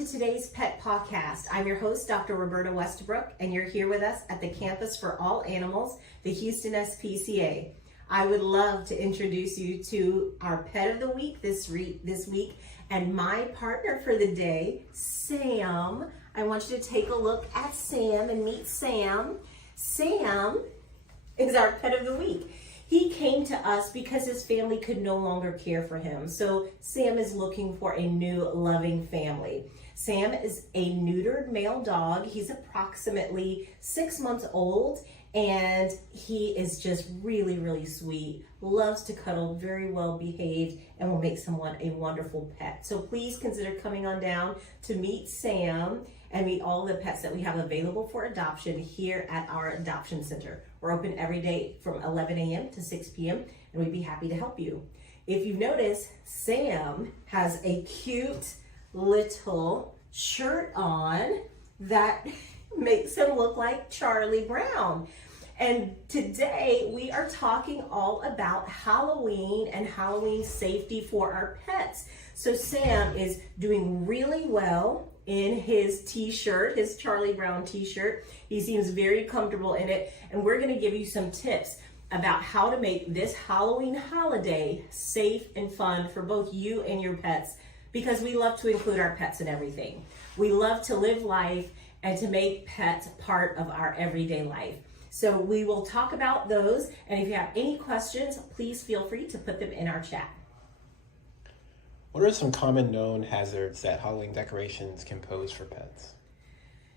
to today's Pet Pawcast. I'm your host, Dr. Roberta Westbrook, and you're here with us at the Campus for All Animals, the Houston SPCA. I would love to introduce you to our Pet of the Week this week, and my partner for the day, Sam. I want you to take a look at Sam and meet Sam. Sam is our Pet of the Week. He came to us because his family could no longer care for him. So Sam is looking for a new loving family. Sam is a neutered male dog. He's approximately 6 months old, and he is just really, really sweet, loves to cuddle, very well behaved, and will make someone a wonderful pet. So please consider coming on down to meet Sam and meet all the pets that we have available for adoption here at our adoption center. We're open every day from 11 a.m. to 6 p.m. and we'd be happy to help you. If you've noticed, Sam has a cute little shirt on that makes him look like Charlie Brown. And today we are talking all about Halloween and Halloween safety for our pets. So Sam is doing really well in his t-shirt, his Charlie Brown t-shirt. He seems very comfortable in it, and we're going to give you some tips about how to make this Halloween holiday safe and fun for both you and your pets, because we love to include our pets in everything. We love to live life and to make pets part of our everyday life. So we will talk about those, and if you have any questions, please feel free to put them in our chat. What are some common known hazards that Halloween decorations can pose for pets?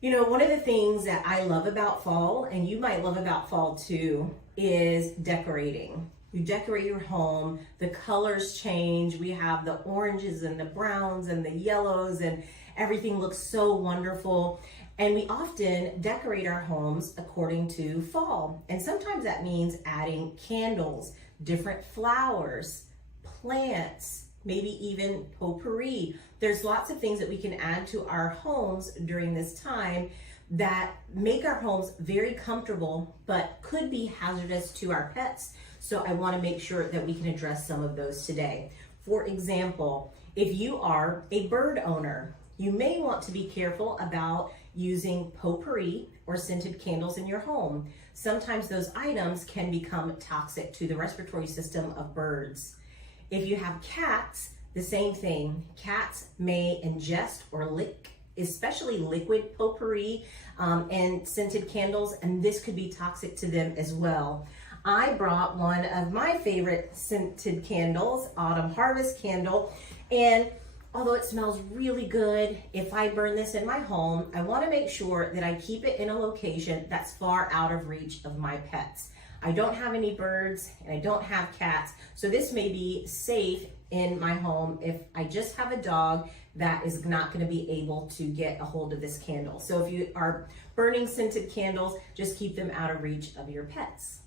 You know, one of the things that I love about fall, and you might love about fall too, is decorating. You decorate your home, the colors change. We have the oranges and the browns and the yellows, and everything looks so wonderful. And we often decorate our homes according to fall. And sometimes that means adding candles, different flowers, plants, maybe even potpourri. There's lots of things that we can add to our homes during this time that make our homes very comfortable, but could be hazardous to our pets. So I want to make sure that we can address some of those today. For example, if you are a bird owner, you may want to be careful about using potpourri or scented candles in your home. Sometimes those items can become toxic to the respiratory system of birds. If you have cats, the same thing. Cats may ingest or lick, especially liquid potpourri and scented candles, and this could be toxic to them as well. I brought one of my favorite scented candles, Autumn Harvest Candle, and although it smells really good, if I burn this in my home, I want to make sure that I keep it in a location that's far out of reach of my pets. I don't have any birds and I don't have cats, so this may be safe in my home if I just have a dog that is not going to be able to get a hold of this candle. So if you are burning scented candles, just keep them out of reach of your pets.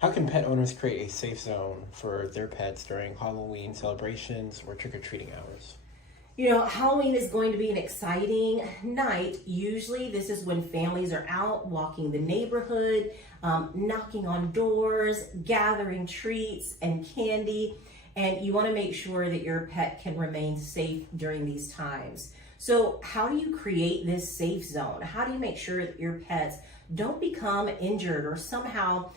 How can pet owners create a safe zone for their pets during Halloween celebrations or trick-or-treating hours? You know, Halloween is going to be an exciting night. Usually this is when families are out walking the neighborhood, knocking on doors, gathering treats and candy, and you want to make sure that your pet can remain safe during these times. So how do you create this safe zone? How do you make sure that your pets don't become injured or somehow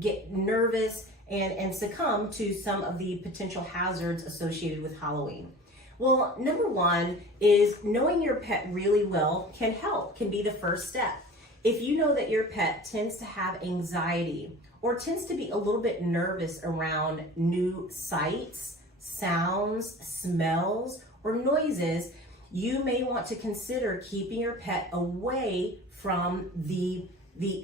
get nervous and succumb to some of the potential hazards associated with Halloween? Well, number one is knowing your pet really well can be the first step. If you know that your pet tends to have anxiety or tends to be a little bit nervous around new sights, sounds, smells, or noises, you may want to consider keeping your pet away from the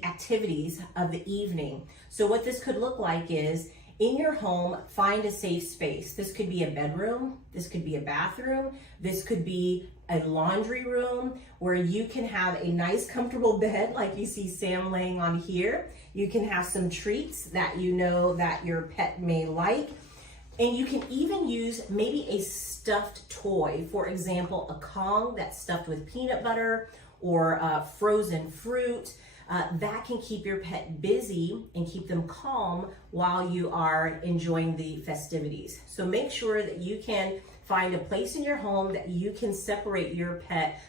activities of the evening. So what this could look like is, in your home, find a safe space. This could be a bedroom, this could be a bathroom, this could be a laundry room where you can have a nice comfortable bed like you see Sam laying on here. You can have some treats that you know that your pet may like. And you can even use maybe a stuffed toy. For example, a Kong that's stuffed with peanut butter or frozen fruit. That can keep your pet busy and keep them calm while you are enjoying the festivities. So make sure that you can find a place in your home that you can separate your pet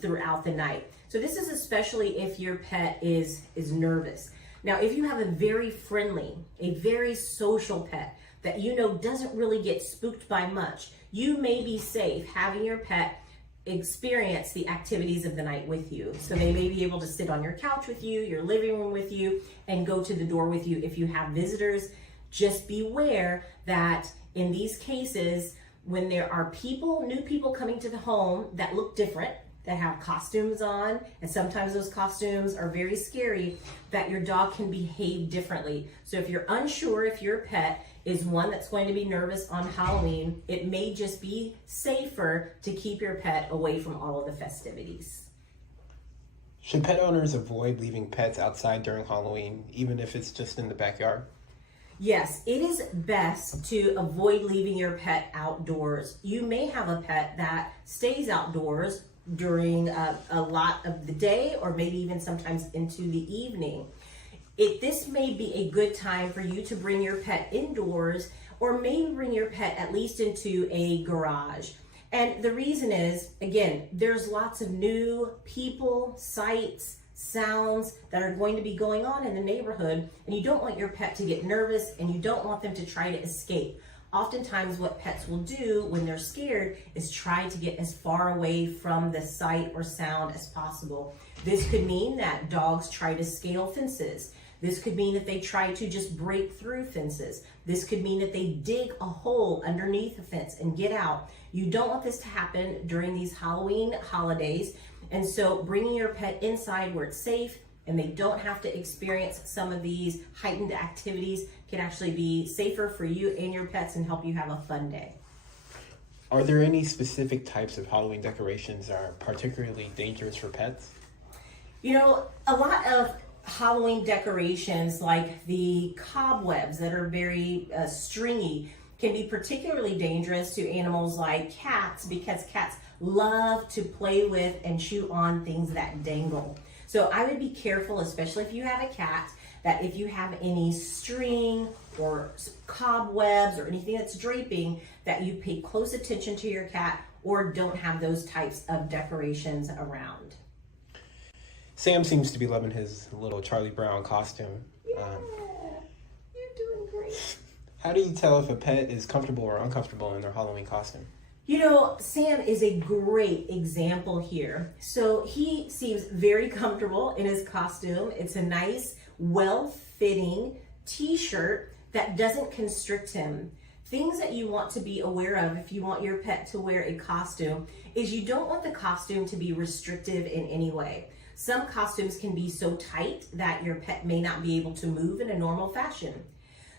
throughout the night. So this is especially if your pet is nervous. Now, if you have a very friendly, a very social pet that you know doesn't really get spooked by much, you may be safe having your pet experience the activities of the night with you. So they may be able to sit on your couch with you, your living room with you, and go to the door with you if you have visitors. Just beware that in these cases, when there are new people coming to the home that look different, that have costumes on, and sometimes those costumes are very scary, that your dog can behave differently. So if you're unsure if your pet is one that's going to be nervous on Halloween, it may just be safer to keep your pet away from all of the festivities. Should pet owners avoid leaving pets outside during Halloween, even if it's just in the backyard? Yes, it is best to avoid leaving your pet outdoors. You may have a pet that stays outdoors during a lot of the day, or maybe even sometimes into the evening. This may be a good time for you to bring your pet indoors, or maybe bring your pet at least into a garage. And the reason is, again, there's lots of new people, sights, sounds that are going to be going on in the neighborhood, and you don't want your pet to get nervous, and you don't want them to try to escape. Oftentimes what pets will do when they're scared is try to get as far away from the sight or sound as possible. This could mean that dogs try to scale fences. This could mean that they try to just break through fences. This could mean that they dig a hole underneath a fence and get out. You don't want this to happen during these Halloween holidays. And so bringing your pet inside where it's safe and they don't have to experience some of these heightened activities can actually be safer for you and your pets and help you have a fun day. Are there any specific types of Halloween decorations that are particularly dangerous for pets? You know, a lot of Halloween decorations, like the cobwebs that are very stringy, can be particularly dangerous to animals like cats, because cats love to play with and chew on things that dangle. So I would be careful, especially if you have a cat, that if you have any string or cobwebs or anything that's draping, that you pay close attention to your cat, or don't have those types of decorations around. Sam seems to be loving his little Charlie Brown costume. Yeah, you're doing great. How do you tell if a pet is comfortable or uncomfortable in their Halloween costume? You know, Sam is a great example here. So he seems very comfortable in his costume. It's a nice, well-fitting t-shirt that doesn't constrict him. Things that you want to be aware of if you want your pet to wear a costume is you don't want the costume to be restrictive in any way. Some costumes can be so tight that your pet may not be able to move in a normal fashion.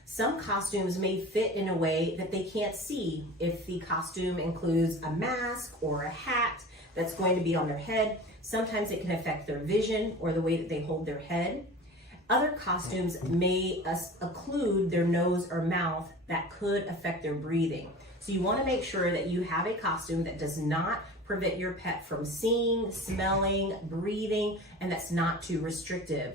Some costumes may fit in a way that they can't see if the costume includes a mask or a hat that's going to be on their head. Sometimes it can affect their vision or the way that they hold their head. Other costumes may occlude their nose or mouth that could affect their breathing. So you want to make sure that you have a costume that does not prevent your pet from seeing, smelling, breathing, and that's not too restrictive.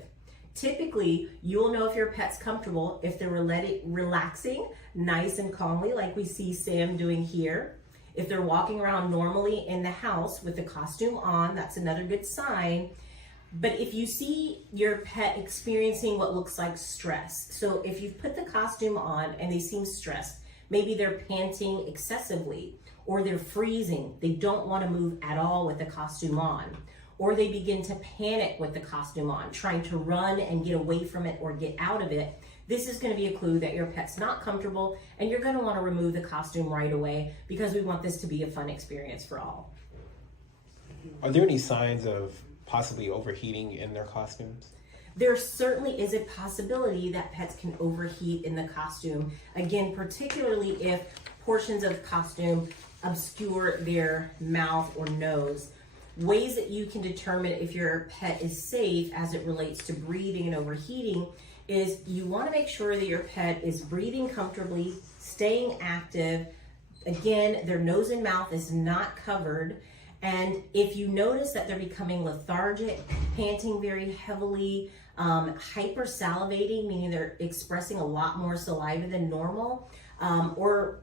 Typically, you'll know if your pet's comfortable if they're relaxing nice and calmly, like we see Sam doing here. If they're walking around normally in the house with the costume on, that's another good sign. But if you see your pet experiencing what looks like stress, so if you've put the costume on and they seem stressed, maybe they're panting excessively, or they're freezing, they don't want to move at all with the costume on, or they begin to panic with the costume on, trying to run and get away from it or get out of it, this is going to be a clue that your pet's not comfortable, and you're going to want to remove the costume right away, because we want this to be a fun experience for all. Are there any signs of possibly overheating in their costumes? There certainly is a possibility that pets can overheat in the costume. Again, particularly if portions of the costume obscure their mouth or nose. Ways that you can determine if your pet is safe as it relates to breathing and overheating is you want to make sure that your pet is breathing comfortably, staying active. Again, their nose and mouth is not covered. And if you notice that they're becoming lethargic, panting very heavily, hypersalivating, meaning they're expressing a lot more saliva than normal, or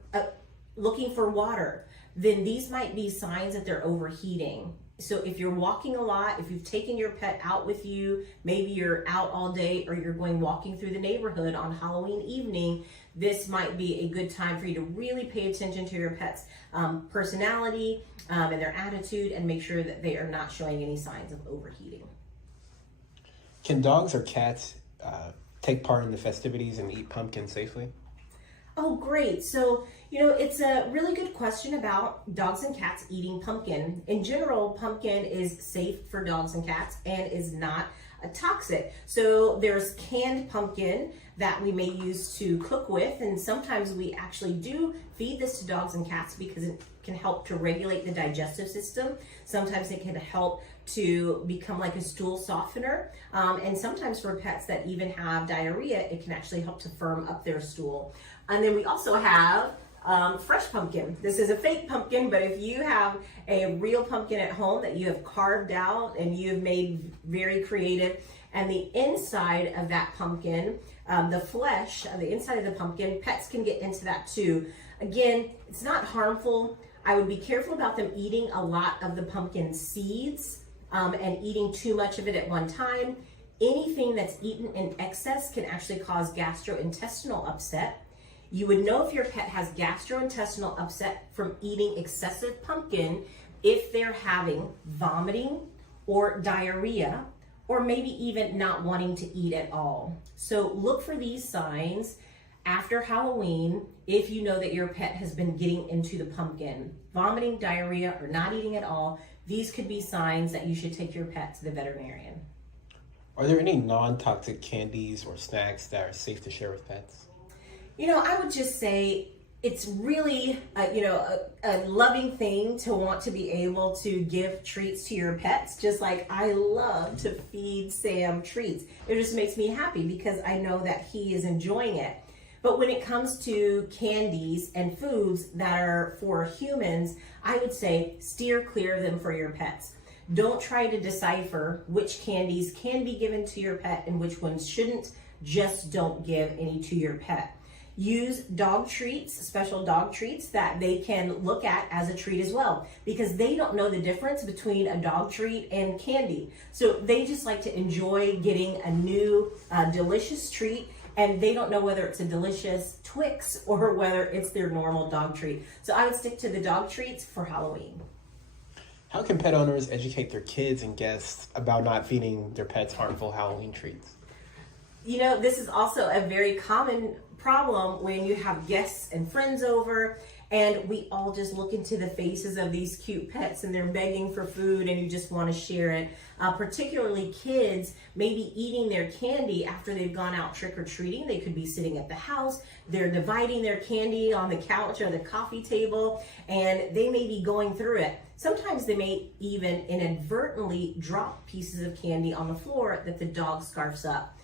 looking for water, then these might be signs that they're overheating. So if you're walking a lot, if you've taken your pet out with you, maybe you're out all day or you're going walking through the neighborhood on Halloween evening, this might be a good time for you to really pay attention to your pet's personality and their attitude, and make sure that they are not showing any signs of overheating. Can dogs or cats take part in the festivities and eat pumpkin safely? Oh, great. So, it's a really good question about dogs and cats eating pumpkin. In general, pumpkin is safe for dogs and cats and is not toxic. So there's canned pumpkin that we may use to cook with, and sometimes we actually do feed this to dogs and cats because it can help to regulate the digestive system. Sometimes it can help to become like a stool softener, and sometimes for pets that even have diarrhea, it can actually help to firm up their stool. And then we also have fresh pumpkin. This is a fake pumpkin, but if you have a real pumpkin at home that you have carved out and you have made very creative, and the inside of that pumpkin, the flesh of the inside of the pumpkin, pets can get into that too. Again, it's not harmful. I would be careful about them eating a lot of the pumpkin seeds and eating too much of it at one time. Anything that's eaten in excess can actually cause gastrointestinal upset. You would know if your pet has gastrointestinal upset from eating excessive pumpkin if they're having vomiting or diarrhea, or maybe even not wanting to eat at all. So look for these signs after Halloween if you know that your pet has been getting into the pumpkin. Vomiting, diarrhea, or not eating at all, these could be signs that you should take your pet to the veterinarian. Are there any non-toxic candies or snacks that are safe to share with pets? I would just say it's really, a loving thing to want to be able to give treats to your pets, just like I love to feed Sam treats. It just makes me happy because I know that he is enjoying it. But when it comes to candies and foods that are for humans, I would say steer clear of them for your pets. Don't try to decipher which candies can be given to your pet and which ones shouldn't. Just don't give any to your pet. Use dog treats, special dog treats that they can look at as a treat as well, because they don't know the difference between a dog treat and candy. So they just like to enjoy getting a new delicious treat, and they don't know whether it's a delicious Twix or whether it's their normal dog treat. So I would stick to the dog treats for Halloween. How can pet owners educate their kids and guests about not feeding their pets harmful Halloween treats? This is also a very common problem when you have guests and friends over, and we all just look into the faces of these cute pets and they're begging for food and you just want to share it. Particularly kids maybe eating their candy after they've gone out trick-or-treating. They could be sitting at the house, they're dividing their candy on the couch or the coffee table, and they may be going through it. Sometimes they may even inadvertently drop pieces of candy on the floor that the dog scarfs up.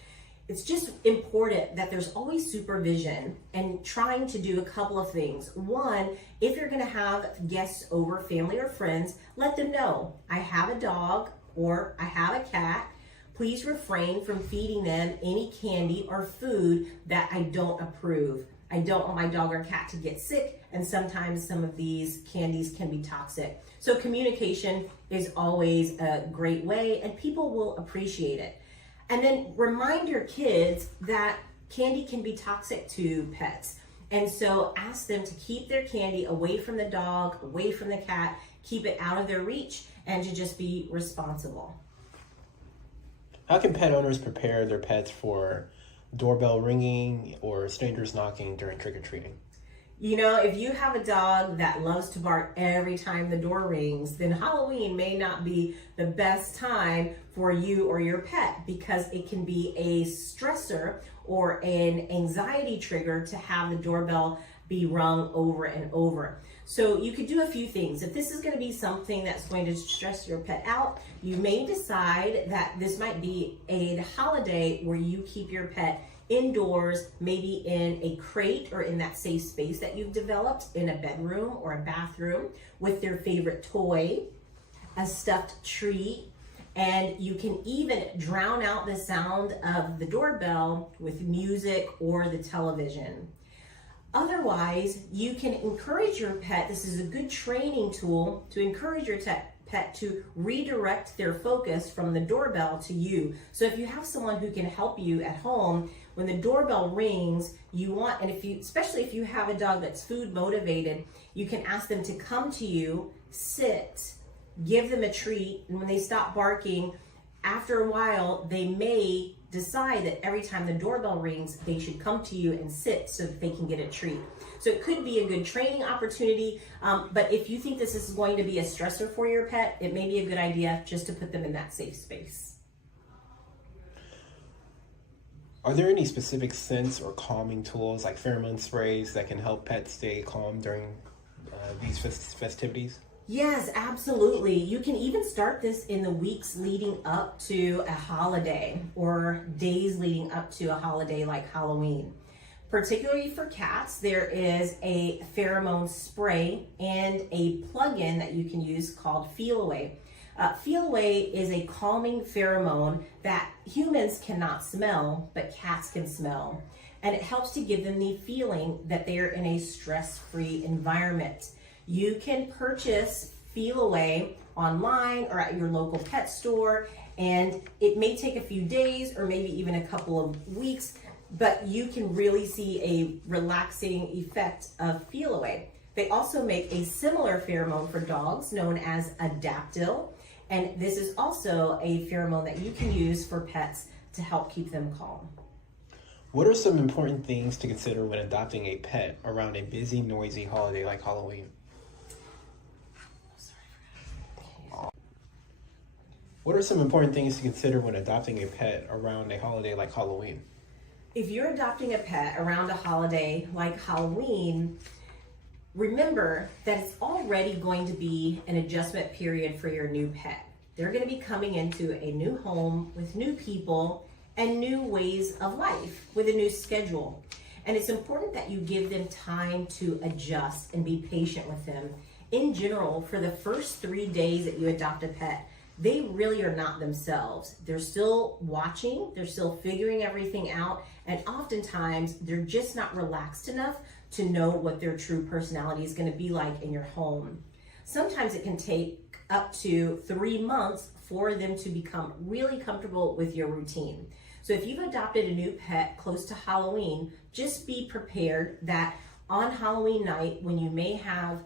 It's just important that there's always supervision and trying to do a couple of things. One, if you're going to have guests over, family or friends, let them know, I have a dog or I have a cat. Please refrain from feeding them any candy or food that I don't approve. I don't want my dog or cat to get sick, and sometimes some of these candies can be toxic. So communication is always a great way, and people will appreciate it. And then remind your kids that candy can be toxic to pets. And so ask them to keep their candy away from the dog, away from the cat, keep it out of their reach, and to just be responsible. How can pet owners prepare their pets for doorbell ringing or strangers knocking during trick-or-treating? If you have a dog that loves to bark every time the door rings, then Halloween may not be the best time for you or your pet, because it can be a stressor or an anxiety trigger to have the doorbell be rung over and over. So you could do a few things. If this is going to be something that's going to stress your pet out, you may decide that this might be a holiday where you keep your pet indoors, maybe in a crate or in that safe space that you've developed in a bedroom or a bathroom with their favorite toy, a stuffed treat, and you can even drown out the sound of the doorbell with music or the television. Otherwise, you can encourage your pet. This is a good training tool to encourage your pet to redirect their focus from the doorbell to you. So if you have someone who can help you at home, when the doorbell rings, you want, and especially if you have a dog that's food motivated, you can ask them to come to you, sit, give them a treat, and when they stop barking, after a while, they may decide that every time the doorbell rings, they should come to you and sit so that they can get a treat. So it could be a good training opportunity, but if you think this is going to be a stressor for your pet, it may be a good idea just to put them in that safe space. Are there any specific scents or calming tools like pheromone sprays that can help pets stay calm during these festivities? Yes, absolutely. You can even start this in the weeks leading up to a holiday or days leading up to a holiday like Halloween. Particularly for cats, there is a pheromone spray and a plug-in that you can use called Feel Away. Feel Away is a calming pheromone that humans cannot smell, but cats can smell. And it helps to give them the feeling that they are in a stress-free environment. You can purchase Feel Away online or at your local pet store, and it may take a few days or maybe even a couple of weeks, but you can really see a relaxing effect of Feel Away. They also make a similar pheromone for dogs known as Adaptil, and this is also a pheromone that you can use for pets to help keep them calm. What are some important things to consider when adopting a pet around a busy, noisy holiday like Halloween? What are some important things to consider when adopting a pet around a holiday like Halloween? If you're adopting a pet around a holiday like Halloween, remember that it's already going to be an adjustment period for your new pet. They're going to be coming into a new home with new people and new ways of life with a new schedule. And it's important that you give them time to adjust and be patient with them. In general, for the first 3 days that you adopt a pet, they really are not themselves. They're still watching, they're still figuring everything out, and oftentimes they're just not relaxed enough to know what their true personality is going to be like in your home. Sometimes it can take up to 3 months for them to become really comfortable with your routine. So if you've adopted a new pet close to Halloween, just be prepared that on Halloween night, when you may have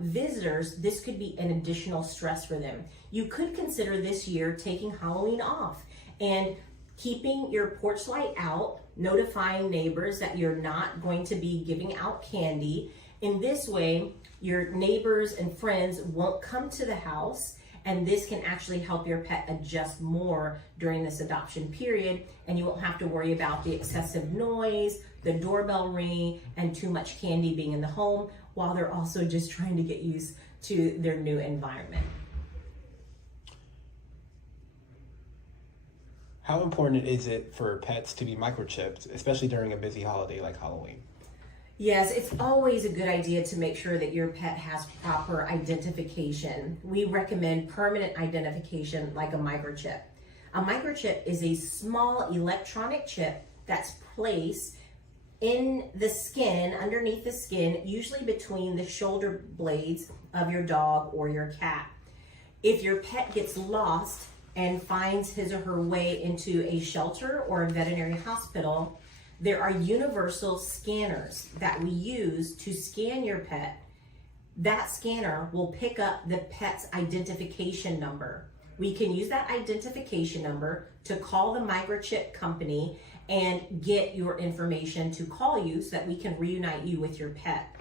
visitors, this could be an additional stress for them. You could consider this year taking Halloween off and keeping your porch light out, notifying neighbors that you're not going to be giving out candy. In this way, your neighbors and friends won't come to the house, and this can actually help your pet adjust more during this adoption period, and you won't have to worry about the excessive noise, the doorbell ringing, and too much candy being in the home, while they're also just trying to get used to their new environment. How important is it for pets to be microchipped, especially during a busy holiday like Halloween? Yes, it's always a good idea to make sure that your pet has proper identification. We recommend permanent identification like a microchip. A microchip is a small electronic chip that's placed in the skin, underneath the skin, usually between the shoulder blades of your dog or your cat. If your pet gets lost and finds his or her way into a shelter or a veterinary hospital, there are universal scanners that we use to scan your pet. That scanner will pick up the pet's identification number. We can use that identification number to call the microchip company and get your information to call you so that we can reunite you with your pet.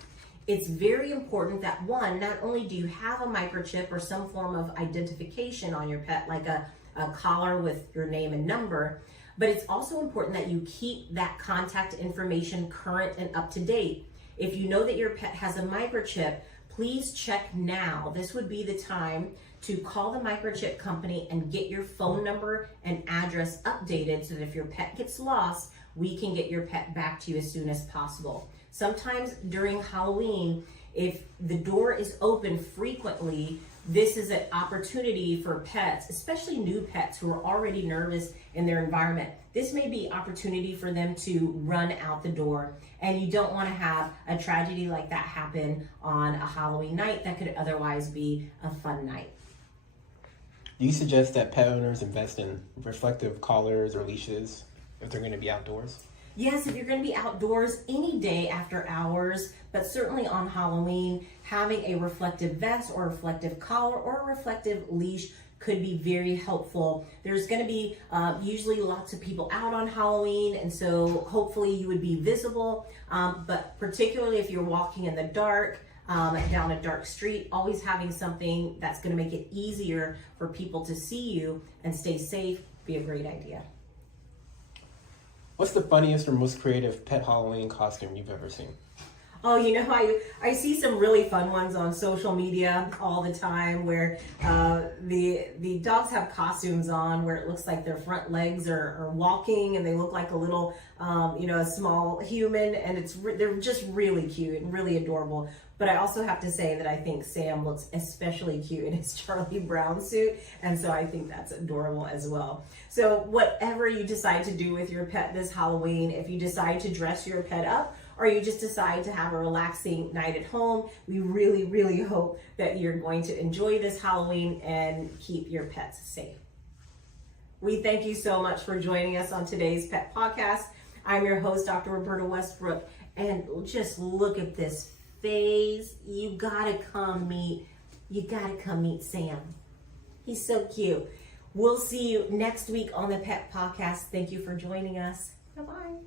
It's very important that one, not only do you have a microchip or some form of identification on your pet, like a collar with your name and number, but it's also important that you keep that contact information current and up to date. If you know that your pet has a microchip, please check now. This would be the time to call the microchip company and get your phone number and address updated so that if your pet gets lost, we can get your pet back to you as soon as possible. Sometimes during Halloween, if the door is open frequently, this is an opportunity for pets, especially new pets who are already nervous in their environment. This may be opportunity for them to run out the door, and you don't want to have a tragedy like that happen on a Halloween night that could otherwise be a fun night. Do you suggest that pet owners invest in reflective collars or leashes if they're going to be outdoors? Yes, if you're going to be outdoors any day after hours, but certainly on Halloween, having a reflective vest or reflective collar or a reflective leash could be very helpful. There's going to be usually lots of people out on Halloween, and so hopefully you would be visible, but particularly if you're walking in the dark, down a dark street, always having something that's going to make it easier for people to see you and stay safe be a great idea. What's the funniest or most creative pet Halloween costume you've ever seen? Oh, you know, I see some really fun ones on social media all the time where the dogs have costumes on where it looks like their front legs are walking and they look like a little, a small human, and they're just really cute and really adorable. But I also have to say that I think Sam looks especially cute in his Charlie Brown suit, and so I think that's adorable as well. So whatever you decide to do with your pet this Halloween, if you decide to dress your pet up, or you just decide to have a relaxing night at home, we really, really hope that you're going to enjoy this Halloween and keep your pets safe. We thank you so much for joining us on today's Pet Podcast. I'm your host, Dr. Roberta Westbrook, and just look at this face. You gotta come meet Sam. He's so cute. We'll see you next week on the Pet Podcast. Thank you for joining us. Bye-bye.